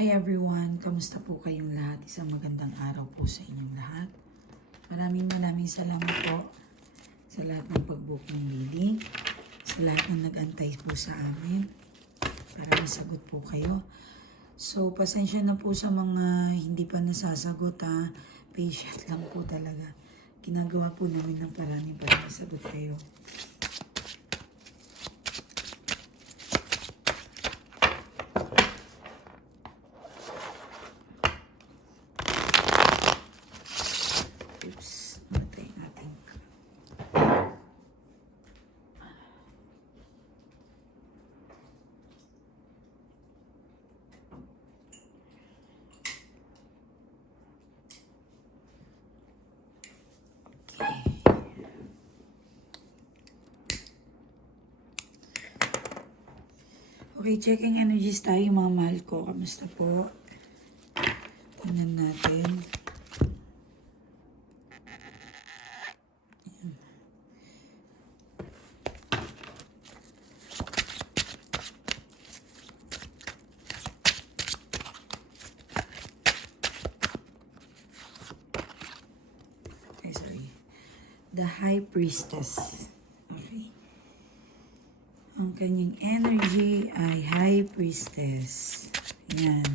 Hi everyone, kamusta po kayong lahat? Isang magandang araw po sa inyong lahat. Maraming maraming salamat po sa lahat ng pag-book ng reading, sa lahat ng nag-antay po sa amin para masagot po kayo. So, pasensya na po sa mga hindi pa nasasagot ha. Patient lang po talaga. Ginagawa po namin ng parami para masagot kayo. Okay, checking energies tayo mga mahal ko. Kamusta po? Tingnan natin. Okay, sorry. The High Priestess. Ang kanyang energy ay High Priestess. Yan.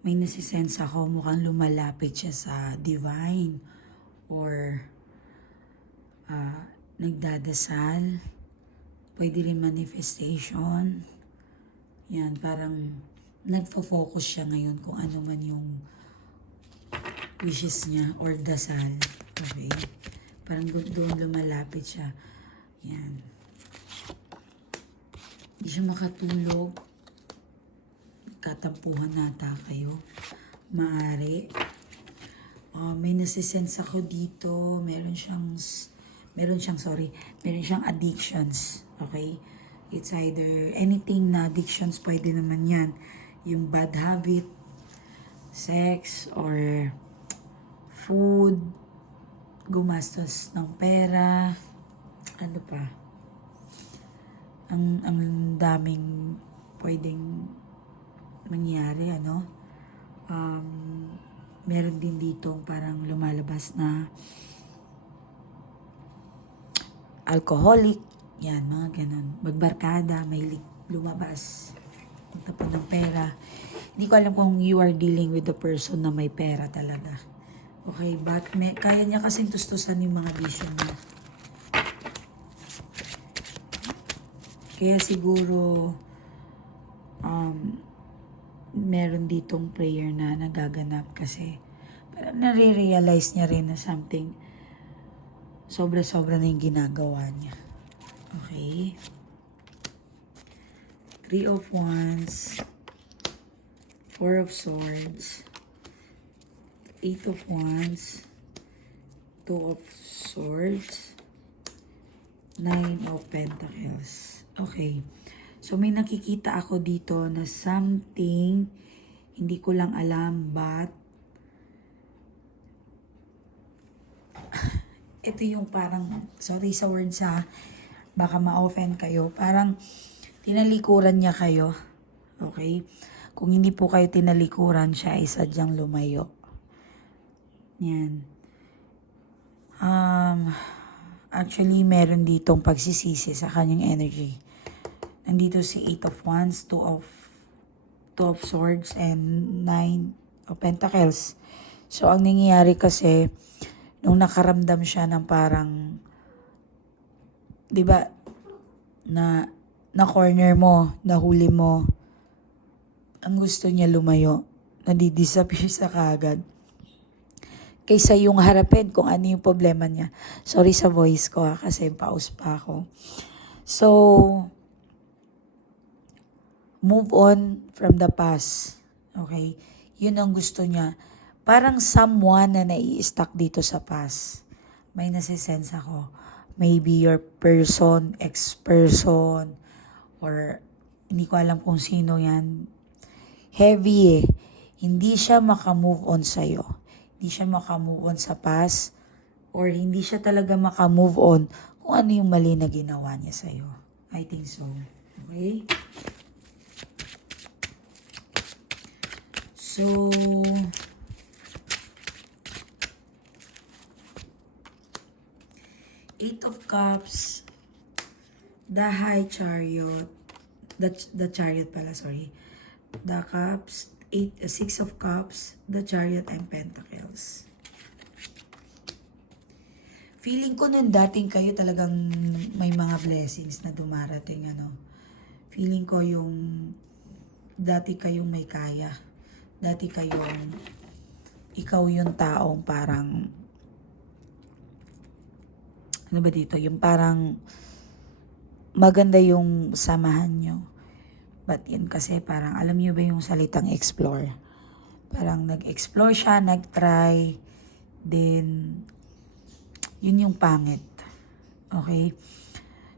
May nasisense ako mukhang lumalapit siya sa divine or ah, nagdadasal. Pwede rin manifestation. Yan, parang nagfo-focus siya ngayon kung ano man yung wishes niya or dasal. Okay? Parang do- doon lumalapit siya. Yan. Siya makatulog. Katampuhan nata kayo. Maari. Ah, may nasisense ako dito. Meron siyang, meron siyang, sorry, meron siyang addictions. Okay? It's either anything na addictions, pwede naman yan. Yung bad habit, sex, or food, gumastos ng pera, ano pa, ang ang daming pwedeng mangyari ano? Um, meron din dito parang lumalabas na alcoholic yan mga ganun. Magbarkada may lumabas. Tapon ng pera. Hindi ko alam kung you are dealing with the person na may pera talaga. Okay but may, kaya niya kasing tustusan yung mga vision niya Kaya siguro um, meron ditong prayer na nagaganap kasi parang nare-realize niya rin na something sobra-sobra na yung ginagawa niya. Okay. Three of Wands. Four of Swords. Eight of Wands. Two of Swords. Nine of Pentacles. Okay. So, may nakikita ako dito na something, hindi ko lang alam, but, ito yung parang, sorry sa words ha, baka ma-offend kayo, parang, tinalikuran niya kayo. Okay? Kung hindi po kayo tinalikuran, siya ay sadyang lumayo. Yan. Um, actually, meron ditong pagsisisi sa kanyang energy. Nandito si Eight of Wands, Two of Two of Swords, and Nine of Pentacles. So, ang nangyayari kasi, nung nakaramdam siya ng parang, di ba, na, na corner mo, nahuli mo, ang gusto niya lumayo, nadidisappear sa kagad kaysa yung harapin kung ano yung problema niya. Sorry sa voice ko ha, kasi paus pa ako. So, move on from the past. Okay? Yun ang gusto niya. Parang someone na nai-stuck dito sa past. May nasisense ako. Maybe your person, ex-person, or hindi ko alam kung sino yan. Heavy eh. Hindi siya makamove on sa'yo. Hindi siya makamove on sa past or hindi siya talaga makamove on kung ano yung mali na ginawa niya sa'yo. I think so. Okay? So, Eight of Cups, the High Chariot, the, the Chariot pala, sorry. The Cups, eight, uh, Six of Cups, the Chariot, and Pentacles. Feeling ko nun dating kayo talagang may mga blessings na dumarating, ano. Feeling ko yung dati kayong may kaya. Dati kayong ikaw yung taong parang ano ba dito, yung parang maganda yung samahan nyo. But yan kasi parang, alam nyo ba yung salitang explore? Parang nag-explore siya, nag-try, then, yun yung pangit. Okay?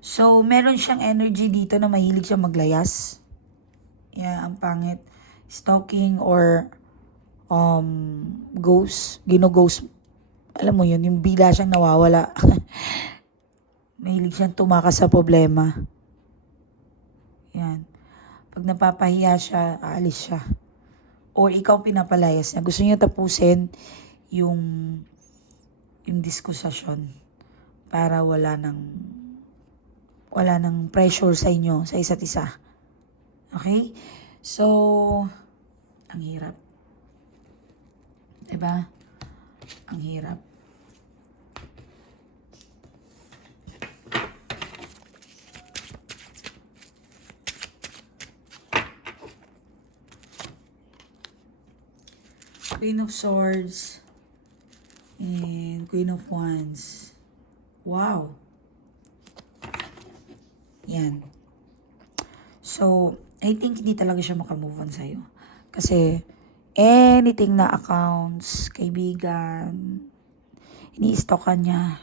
So, meron siyang energy dito na mahilig siya maglayas. Yeah, ang pangit. Stalking or um, ghost, gino-ghost alam mo yun, yung bigla siyang nawawala. Mahilig siyang tumakas sa problema. Yan. Pag napapahiya siya, aalis siya. Or ikaw pinapalayas niya. Gusto niya tapusin yung yung diskusasyon para wala nang wala nang pressure sa inyo, sa isa't isa. Okay? So, ang hirap. Diba? Ang hirap. Queen of Swords and Queen of Wands. Wow. Yan. So, I think hindi talaga siya makamove on sa'yo. Kasi, anything na accounts, kaibigan, ini-stock ka niya.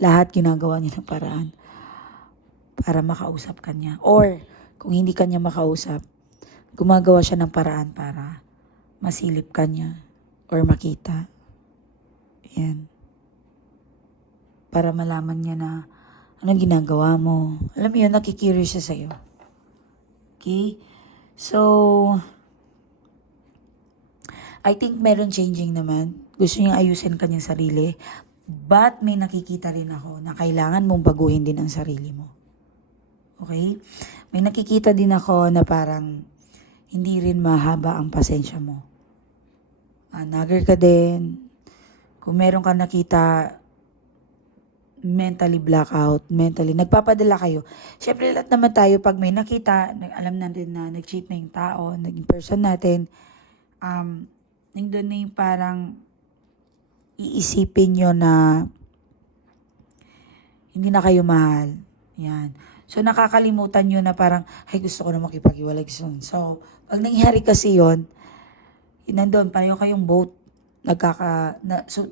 Lahat ginagawa niya ng paraan para makausap ka niya. Or, kung hindi ka niya makausap, gumagawa siya ng paraan para masilip ka niya or makita. Yan. Para malaman niya na anong ginagawa mo. Alam mo yun, nakikurious siya sa'yo. Okay? So, I think meron changing naman. Gusto niya ayusin kanyang sarili. But may nakikita rin ako na kailangan mong baguhin din ang sarili mo. Okay? May nakikita din ako na parang hindi rin mahaba ang pasensya mo. Uh, nagger ka din. Kung meron ka nakita mentally blackout, mentally, nagpapadala kayo. Siyempre, lahat naman tayo, pag may nakita, alam natin na nag-cheat na yung tao, naging person natin, um, nandun na yung parang iisipin nyo na hindi na kayo mahal. Yan. So, nakakalimutan nyo na parang, ay, gusto ko na makipag-iwalay soon. So, pag nangyari kasi yon nandun, pareho kayong boat. Nagkaka, na, so,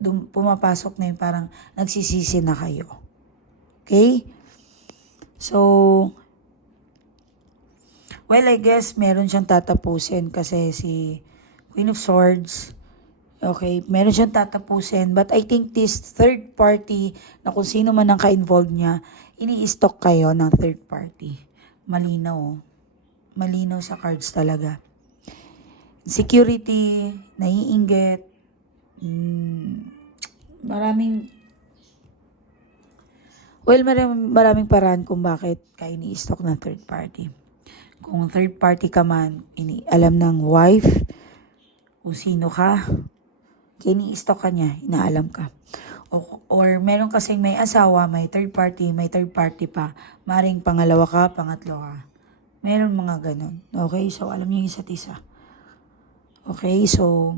dum, pumapasok na yung parang nagsisisi na kayo. Okay? So, well, I guess meron siyang tatapusin kasi si Queen of Swords, okay, meron siyang tatapusin. But I think this third party, na kung sino man ang ka-involved niya, ini-stock kayo ng third party. Malinaw. Malinaw sa cards talaga. Security, naiinggit, mm, maraming Well, maraming, maraming paraan kung bakit ka ini-stock ng third party. Kung third party ka man, ini alam ng wife, kung sino ka, kaya ini-stock ka niya, inaalam ka. O, or meron kasing may asawa, may third party, may third party pa, maring pangalawa ka, pangatlo ka. Meron mga ganun. Okay, so alam niyo yung isa't isa. Okay, so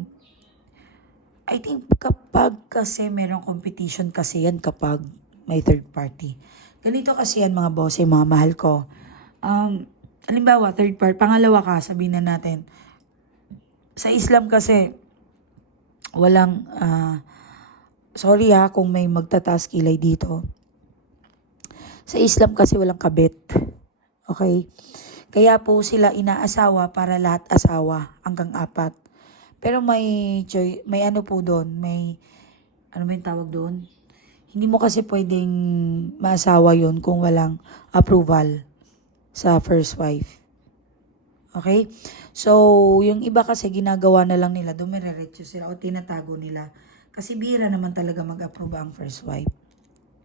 I think kapag kasi merong competition kasi yan kapag may third party. Ganito kasi yan mga boss, mga mahal ko. Um, halimbawa, third party, pangalawa ka, sabihin na natin. Sa Islam kasi, walang, ah, sorry ha kung may magtataas kilay dito. Sa Islam kasi walang kabit. Okay? Kaya po sila inaasawa para lahat asawa hanggang apat. Pero may joy, may ano po doon, may ano ba yung tawag doon? Hindi mo kasi pwedeng maasawa yon kung walang approval sa first wife. Okay? So, yung iba kasi ginagawa na lang nila, dumiretso sila o tinatago nila. Kasi bira naman talaga mag-approve ang first wife.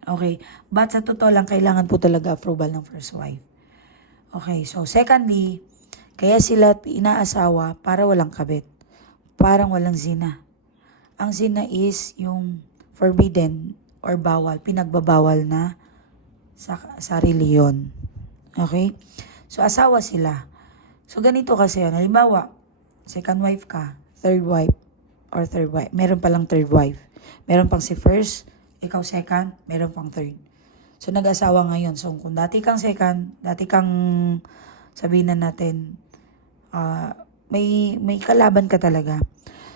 Okay? But sa totoo lang, kailangan po talaga approval ng first wife. Okay, so secondly, kaya sila inaasawa para walang kabit. Parang walang zina. Ang zina is yung forbidden or bawal, pinagbabawal na sa, sa reliyon. Okay? So, asawa sila. So, ganito kasi yun. Halimbawa, second wife ka, third wife, or third wife. Meron palang third wife. Meron pang si first, ikaw second, meron pang third. So, nag-asawa ngayon. So, kung dati kang second, dati kang, sabihin na natin, ah, may, may kalaban ka talaga.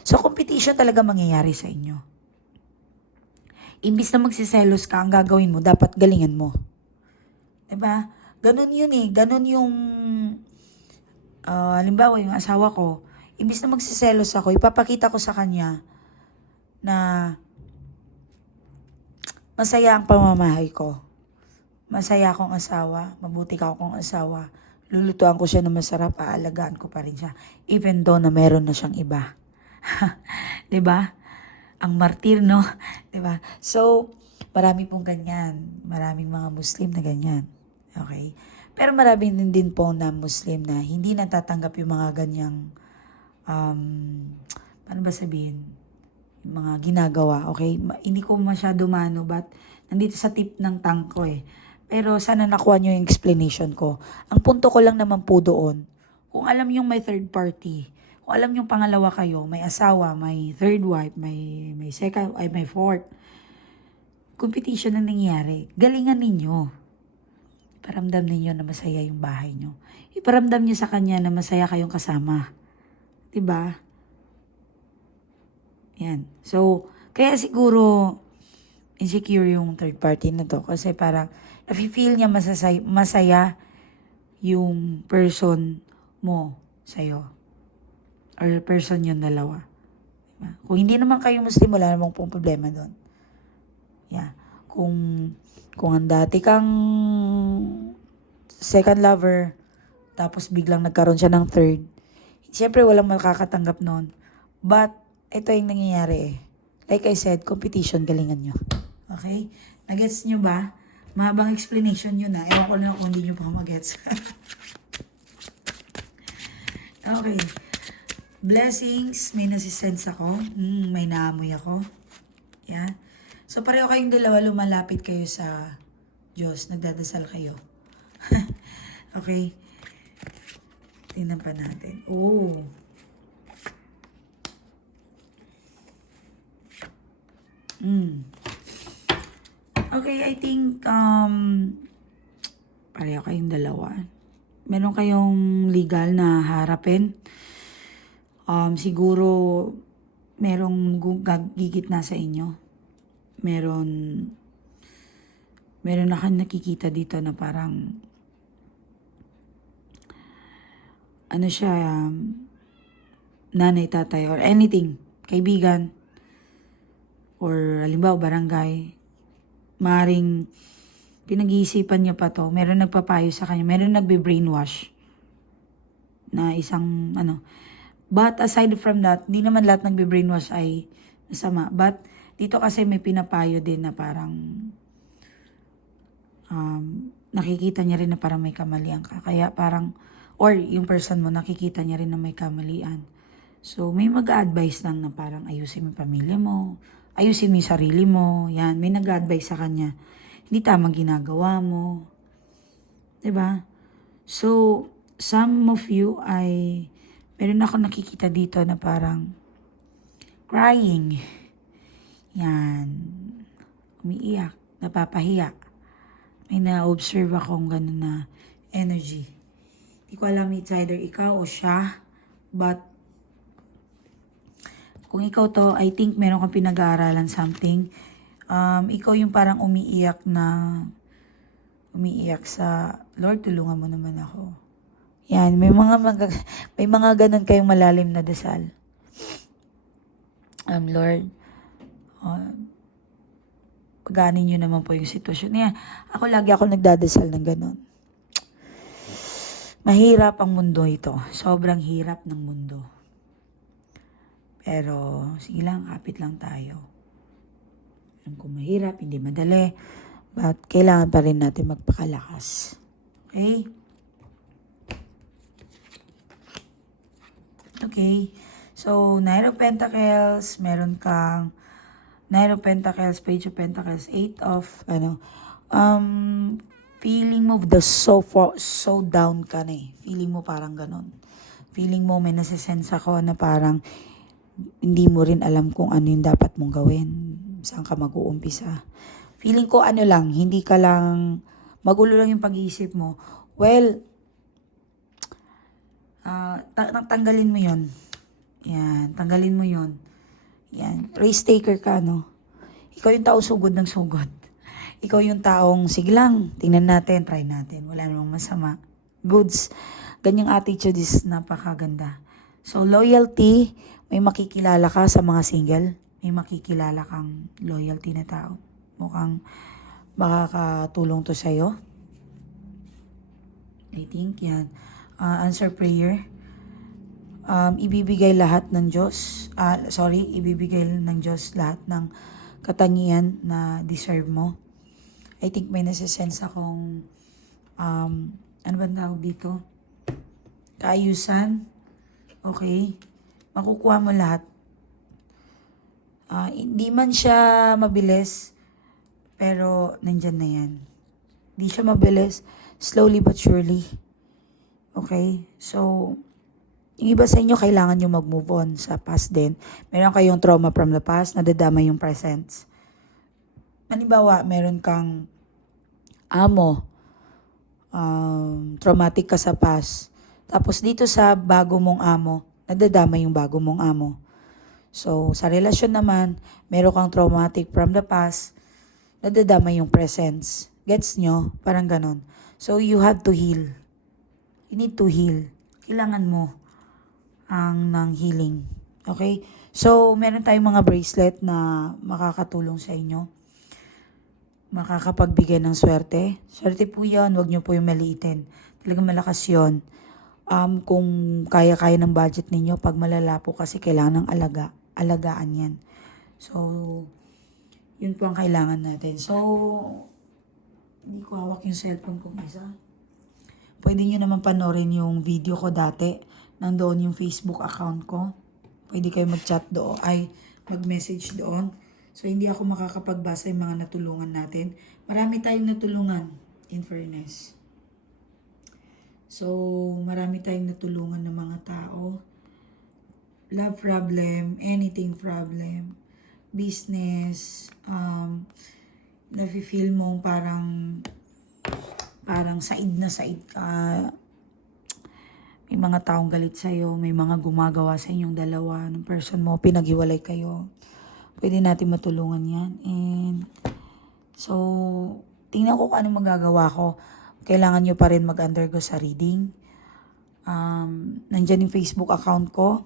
So, competition talaga mangyayari sa inyo. Imbis na magsiselos ka, ang gagawin mo, dapat galingan mo. Diba? Ganun yun eh. Ganun yung, ah, halimbawa, yung asawa ko, imbis na magsiselos ako, ipapakita ko sa kanya na masaya ang pamamahay ko. Masaya akong asawa, mabuti ka akong asawa. Lulutuan ko siya ng masarap, aalagaan ko pa rin siya. Even though na meron na siyang iba. ba? Ang martir, no? ba? So, marami pong ganyan. Maraming mga Muslim na ganyan. Okay? Pero marami din din po na Muslim na hindi natatanggap yung mga ganyang um, paano ba sabihin? Yung mga ginagawa, okay? Hindi ko masyado mano, but nandito sa tip ng tank ko eh. Pero sana nakuha nyo yung explanation ko. Ang punto ko lang naman po doon, kung alam yung may third party, kung alam yung pangalawa kayo, may asawa, may third wife, may, may second, ay may fourth, competition na nangyayari, galingan ninyo. Iparamdam ninyo na masaya yung bahay nyo. Iparamdam nyo sa kanya na masaya kayong kasama. ba? Yan. So, kaya siguro insecure yung third party na to kasi parang nafe-feel niya masasay, masaya yung person mo sa'yo. Or person yung dalawa. Diba? Kung hindi naman kayo Muslim, wala namang pong problema doon. Yeah. Kung, kung ang dati kang second lover, tapos biglang nagkaroon siya ng third, Siyempre, walang makakatanggap noon. But, ito yung nangyayari eh. Like I said, competition, galingan nyo. Okay? Nagets nyo ba? Mahabang explanation yun na. Ewan ko na kung hindi nyo pa magets. okay. Blessings. May nasisense ako. Mm, may naamoy ako. Yan. So, pareho kayong dalawa lumalapit kayo sa Diyos. Nagdadasal kayo. okay. Tingnan pa natin. Oh. Mm. Okay, I think um pareho kayong dalawa. Meron kayong legal na harapin. Um siguro merong gigit na sa inyo. Meron meron na kang nakikita dito na parang ano siya, um, nanay, tatay, or anything, kaibigan, or halimbawa barangay, maring pinag-iisipan niya pa to, meron nagpapayo sa kanya, meron nagbe-brainwash na isang ano. But aside from that, hindi naman lahat nagbe-brainwash ay masama. But dito kasi may pinapayo din na parang um, nakikita niya rin na parang may kamalian ka. Kaya parang or yung person mo nakikita niya rin na may kamalian. So, may mag-advise lang na parang ayusin mo pamilya mo, ayusin mo yung sarili mo, yan, may nag-advise sa kanya. Hindi tamang ginagawa mo. ba? So, some of you ay, meron ako nakikita dito na parang crying. Yan. Umiiyak, napapahiya. May na-observe akong ganun na energy. Hindi ko alam it's either ikaw o siya. But, kung ikaw to, I think meron kang pinag-aaralan something. Um, ikaw yung parang umiiyak na, umiiyak sa, Lord, tulungan mo naman ako. Yan, may mga, mag- may mga ganun kayong malalim na dasal. Um, Lord, uh, paganin nyo naman po yung sitwasyon. Yeah, ako lagi ako nagdadasal ng ganun. Mahirap ang mundo ito. Sobrang hirap ng mundo. Pero, sige lang, kapit lang tayo. Alam ko mahirap, hindi madali. But, kailangan pa rin natin magpakalakas. Okay? Okay. So, Nine of Pentacles, meron kang Nine of Pentacles, Page of Pentacles, Eight of, ano, um, feeling mo the so far, so down ka na eh. Feeling mo parang ganon. Feeling mo may nasisense ako na parang hindi mo rin alam kung ano yung dapat mong gawin. Saan ka mag-uumpisa. Feeling ko ano lang, hindi ka lang, magulo lang yung pag-iisip mo. Well, ta- tanggalin mo yon Yan, tanggalin mo yon Yan, race taker ka, no? Ikaw yung tao sugod ng sugod. Ikaw yung taong, sige lang, tingnan natin, try natin. Wala namang masama. Goods. Ganyang attitude is napakaganda. So, loyalty, may makikilala ka sa mga single. May makikilala kang loyalty na tao. Mukhang makakatulong to sa'yo. I think yan. Ah, answer prayer. Um, ibibigay lahat ng Diyos. ah, sorry, ibibigay ng Diyos lahat ng katangian na deserve mo. I think may nasisense akong um, ano ba tawag dito? Kaayusan. Okay. Makukuha mo lahat. Ah, hindi man siya mabilis, pero nandyan na yan. Hindi siya mabilis, slowly but surely. Okay? So, yung iba sa inyo, kailangan nyo mag-move on sa past din. Meron kayong trauma from the past, nadadama yung present. Halimbawa, meron kang amo, um, traumatic ka sa past. Tapos dito sa bago mong amo, nadadama yung bago mong amo. So, sa relasyon naman, meron kang traumatic from the past, nadadama yung presence. Gets nyo? Parang ganon. So, you have to heal. You need to heal. Kailangan mo ang ng healing. Okay? So, meron tayong mga bracelet na makakatulong sa inyo. Makakapagbigay ng swerte. Swerte po yan. Huwag nyo po yung maliitin. Talagang malakas yun. Um, kung kaya-kaya ng budget ninyo, pag malala po kasi kailangan ng alaga. Alagaan yan. So, yun po ang kailangan natin. So, hindi ko hawak yung cellphone ko isa. Pwede nyo naman panorin yung video ko dati. Nandoon yung Facebook account ko. Pwede kayo mag-chat doon. Ay, mag-message doon. So, hindi ako makakapagbasa yung mga natulungan natin. Marami tayong natulungan, in fairness. So, marami tayong natulungan ng mga tao. Love problem, anything problem, business, um, nafe-feel mo parang parang said na said ka. May mga taong galit sa'yo, may mga gumagawa sa inyong dalawa, ng person mo, pinaghiwalay kayo. Pwede natin matulungan yan. And, so, tingnan ko kung ano magagawa ko. Kailangan nyo pa rin mag-undergo sa reading. Um, nandyan yung Facebook account ko.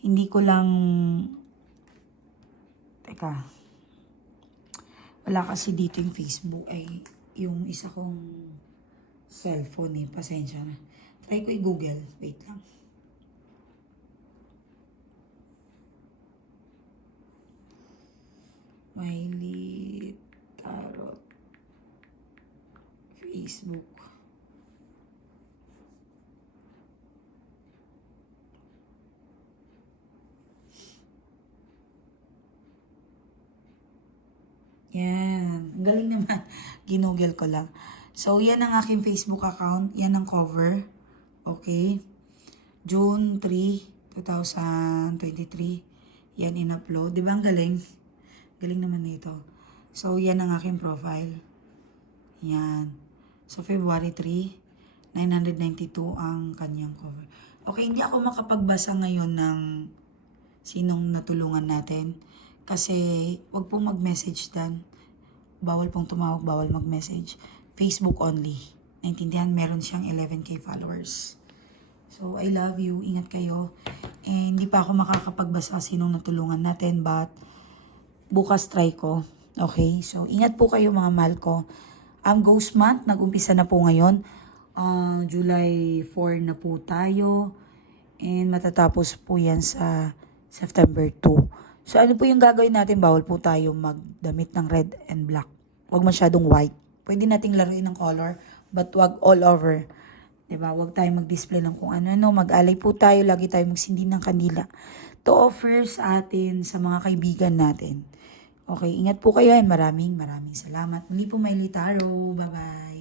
Hindi ko lang, teka, wala kasi dito yung Facebook ay yung isa kong cellphone eh. Pasensya na. Try ko i-google. Wait lang. Miley Tarot. Facebook. Yan. Ang galing naman. Ginugel ko lang. So, yan ang aking Facebook account. Yan ang cover. Okay. June 3, 2023. Yan in-upload. Di ba ang galing? Galing naman nito. So, yan ang aking profile. Yan. So, February 3, 992 ang kanyang cover. Okay, hindi ako makapagbasa ngayon ng sinong natulungan natin. Kasi, wag pong mag-message dan. Bawal pong tumawag, bawal mag-message. Facebook only. Naintindihan, meron siyang 11k followers. So, I love you. Ingat kayo. And hindi pa ako makakapagbasa sinong natulungan natin. But, bukas try ko. Okay? So, ingat po kayo mga mahal ko. Ang Ghost Month, nag-umpisa na po ngayon. Ah, July 4 na po tayo. And matatapos po yan sa September 2. So ano po yung gagawin natin? Bawal po tayo magdamit ng red and black. Huwag masyadong white. Pwede nating laruin ng color, but wag all over. 'Di ba? Huwag tayo mag-display ng kung ano-ano. Mag-alay po tayo. Lagi tayo magsindi ng kandila. To offer sa atin, sa mga kaibigan natin. Okay, ingat po kayo and maraming maraming salamat. Muli po, Miley Taro. Bye-bye.